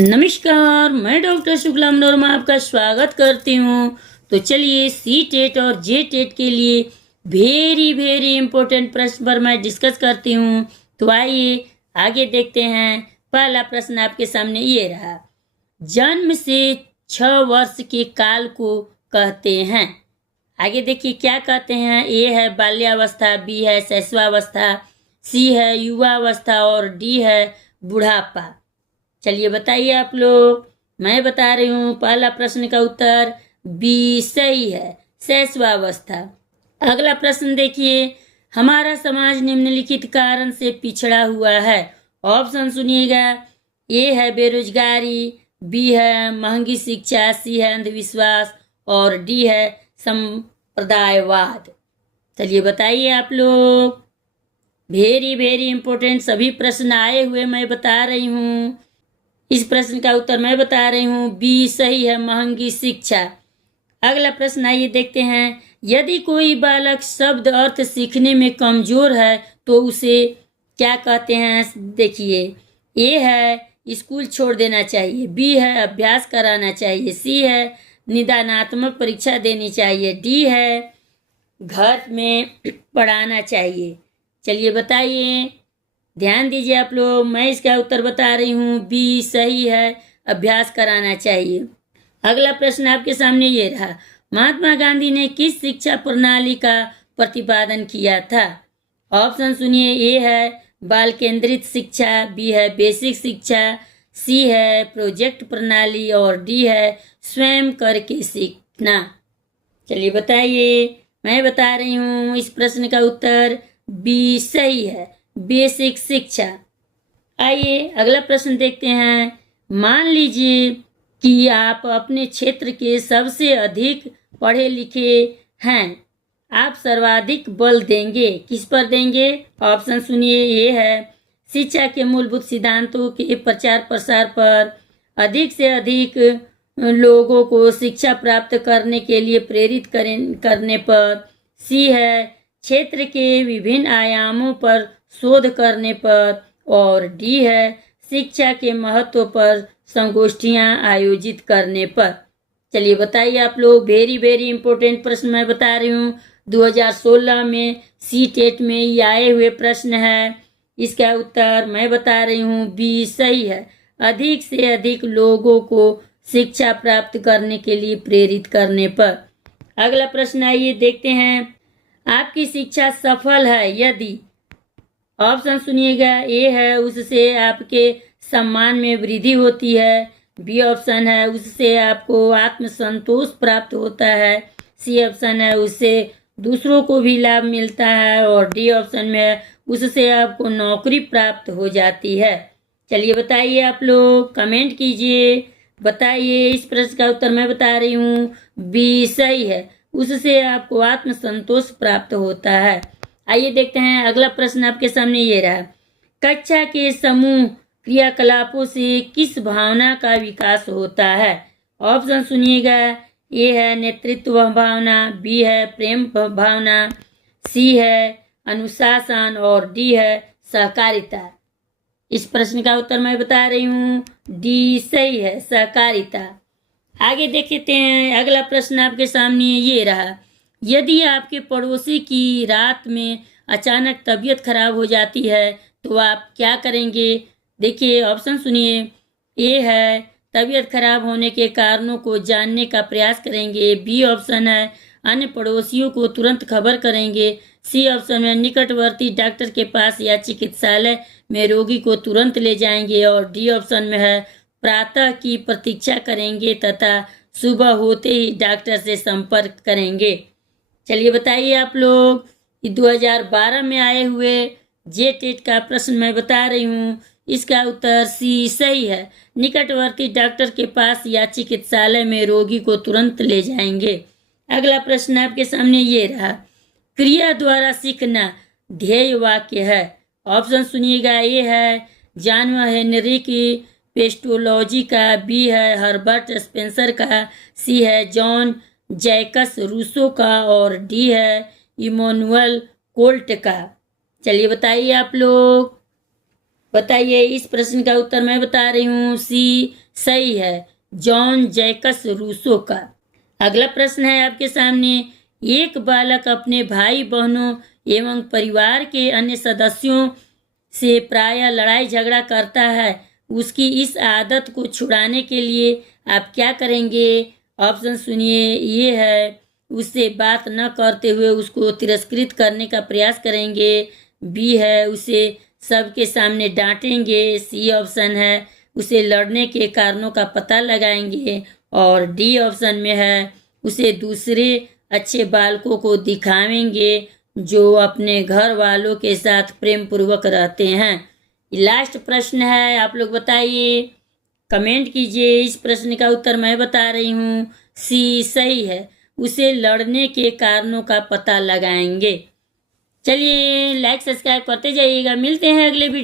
नमस्कार, मैं डॉक्टर शुक्ला मनोरमा आपका स्वागत करती हूँ। तो चलिए सी टेट और जे टेट के लिए वेरी इम्पोर्टेंट प्रश्न पर मैं डिस्कस करती हूँ। तो आइए आगे देखते हैं। पहला प्रश्न आपके सामने ये रहा, जन्म से 6 वर्ष के काल को कहते हैं। आगे देखिए क्या कहते हैं। ए है बाल्यावस्था, बी है शैशवावस्था, सी है युवावस्था और डी है बुढ़ापा। चलिए बताइए आप लोग। मैं बता रही हूँ पहला प्रश्न का उत्तर बी सही है, शैशवावस्था। अगला प्रश्न देखिए, हमारा समाज निम्नलिखित कारण से पिछड़ा हुआ है। ऑप्शन सुनिएगा। ए है बेरोजगारी, बी है महंगी शिक्षा, सी है अंधविश्वास और डी है संप्रदायवाद। चलिए बताइए आप लोग। वेरी इंपोर्टेंट सभी प्रश्न आए हुए मैं बता रही हूँ। इस प्रश्न का उत्तर मैं बता रही हूँ बी सही है, महंगी शिक्षा। अगला प्रश्न आइए देखते हैं। यदि कोई बालक शब्द अर्थ सीखने में कमजोर है तो उसे क्या कहते हैं। देखिए, ए है स्कूल छोड़ देना चाहिए, बी है अभ्यास कराना चाहिए, सी है निदानात्मक परीक्षा देनी चाहिए, डी है घर में पढ़ाना चाहिए। चलिए बताइए, ध्यान दीजिए आप लोग। मैं इसका उत्तर बता रही हूँ बी सही है, अभ्यास कराना चाहिए। अगला प्रश्न आपके सामने ये रहा, महात्मा गांधी ने किस शिक्षा प्रणाली का प्रतिपादन किया था। ऑप्शन सुनिए। ए है बाल केंद्रित शिक्षा, बी है बेसिक शिक्षा, सी है प्रोजेक्ट प्रणाली और डी है स्वयं करके सीखना। चलिए बताइए। मैं बता रही हूँ इस प्रश्न का उत्तर बी सही है, बेसिक शिक्षा। आइए अगला प्रश्न देखते हैं। मान लीजिए कि आप अपने क्षेत्र के सबसे अधिक पढ़े लिखे हैं, आप सर्वाधिक बल देंगे, किस पर देंगे। ऑप्शन सुनिए। ए है शिक्षा के मूलभूत सिद्धांतों के प्रचार प्रसार पर, अधिक से अधिक लोगों को शिक्षा प्राप्त करने के लिए प्रेरित करने पर, सी है क्षेत्र के विभिन्न आयामों पर शोध करने पर और डी है शिक्षा के महत्व पर संगोष्ठियां आयोजित करने पर। चलिए बताइए आप लोग। वेरी इंपोर्टेंट प्रश्न मैं बता रही हूँ। 2016 में सी टेट में ये आए हुए प्रश्न है। इसका उत्तर मैं बता रही हूँ बी सही है, अधिक से अधिक लोगों को शिक्षा प्राप्त करने के लिए प्रेरित करने पर। अगला प्रश्न आइए देखते हैं। आपकी शिक्षा सफल है यदि। ऑप्शन सुनिएगा। ए है उससे आपके सम्मान में वृद्धि होती है, बी ऑप्शन है उससे आपको आत्मसंतोष प्राप्त होता है, सी ऑप्शन है उससे दूसरों को भी लाभ मिलता है और डी ऑप्शन में है उससे आपको नौकरी प्राप्त हो जाती है। चलिए बताइए आप लोग, कमेंट कीजिए, बताइए। इस प्रश्न का उत्तर मैं बता रही हूँ बी सही है, उससे आपको आत्मसंतोष प्राप्त होता है। आइए देखते हैं अगला प्रश्न आपके सामने ये रहा, कक्षा के समूह क्रियाकलापों से किस भावना का विकास होता है। ऑप्शन सुनिएगा। ए है नेतृत्व भावना, बी है प्रेम भावना, सी है अनुशासन और डी है सहकारिता। इस प्रश्न का उत्तर मैं बता रही हूँ डी सही है, सहकारिता। आगे देखते हैं अगला प्रश्न आपके सामने ये रहा, यदि आपके पड़ोसी की रात में अचानक तबीयत खराब हो जाती है तो आप क्या करेंगे। देखिए ऑप्शन सुनिए। ए है तबीयत खराब होने के कारणों को जानने का प्रयास करेंगे, बी ऑप्शन है अन्य पड़ोसियों को तुरंत खबर करेंगे, सी ऑप्शन में निकटवर्ती डॉक्टर के पास या चिकित्सालय में रोगी को तुरंत ले जाएंगे और डी ऑप्शन में है प्रातः की प्रतीक्षा करेंगे तथा सुबह होते ही डॉक्टर से संपर्क करेंगे। चलिए बताइए आप लोग। 2012 में आए हुए जे टेट का प्रश्न मैं बता रही हूँ। इसका उत्तर सी सही है, निकटवर्ती डॉक्टर के पास या चिकित्सालय में रोगी को तुरंत ले जाएंगे। अगला प्रश्न आपके सामने ये रहा, क्रिया द्वारा सीखना ध्येय वाक्य है। ऑप्शन सुनिएगा। ए है जॉन हेनरिक पेस्टोलॉजी का, बी है हर्बर्ट स्पेंसर का, सी है जॉन जैकस रूसो का और डी है इमोनुअल कोल्ट का। चलिए बताइए आप लोग, बताइए। इस प्रश्न का उत्तर मैं बता रही हूँ सी सही है, जॉन जैकस रूसो का। अगला प्रश्न है आपके सामने, एक बालक अपने भाई बहनों एवं परिवार के अन्य सदस्यों से प्रायः लड़ाई झगड़ा करता है, उसकी इस आदत को छुड़ाने के लिए आप क्या करेंगे? ऑप्शन सुनिए, ये है उससे बात न करते हुए उसको तिरस्कृत करने का प्रयास करेंगे, बी है उसे सबके सामने डांटेंगे, सी ऑप्शन है उसे लड़ने के कारणों का पता लगाएंगे, और डी ऑप्शन में है उसे दूसरे अच्छे बालकों को दिखाएंगे जो अपने घर वालों के साथ प्रेम पूर्वक रहते हैं। लास्ट प्रश्न है, आप लोग बताइए, कमेंट कीजिए। इस प्रश्न का उत्तर मैं बता रही हूँ, सी सही है, उसे लड़ने के कारणों का पता लगाएंगे। चलिए लाइक सब्सक्राइब करते जाइएगा, मिलते हैं अगले वीडियो।